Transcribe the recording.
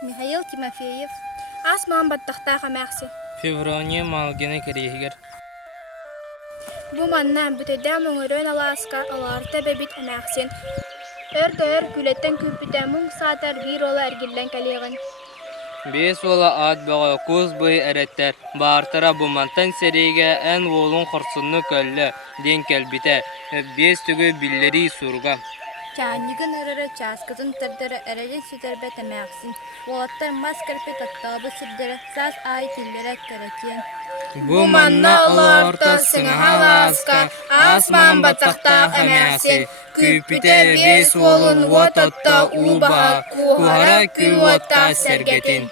Михаил Тимофеев. Асман баттахтаха мәхси. Феврония Малгина Кирихигер. Бу манна бүтедә мөңөрөн аласка аларта бебит әмәхсен. Өр күлеттен күпүтә муң сатар бир ола әргиллән калыгын. Бес ола ат бага куз бый әрәттәр. Бартара бумантан сереге ән волун хорсунны көлле. Ден кәлбите. Бес түгө биллери сурга. Чанигын ырыры часкызын тырдыры әрәлен сүтәрбәт әмәхсен. Олаттар мас кәрпет аттабы сирдері саз ай тиллері кәрәкен. Бу манна аларта сыңа ласка, асман батақта әмәси, күпіте бес волун вататта улбаға, кухара күл ватта сәргетин.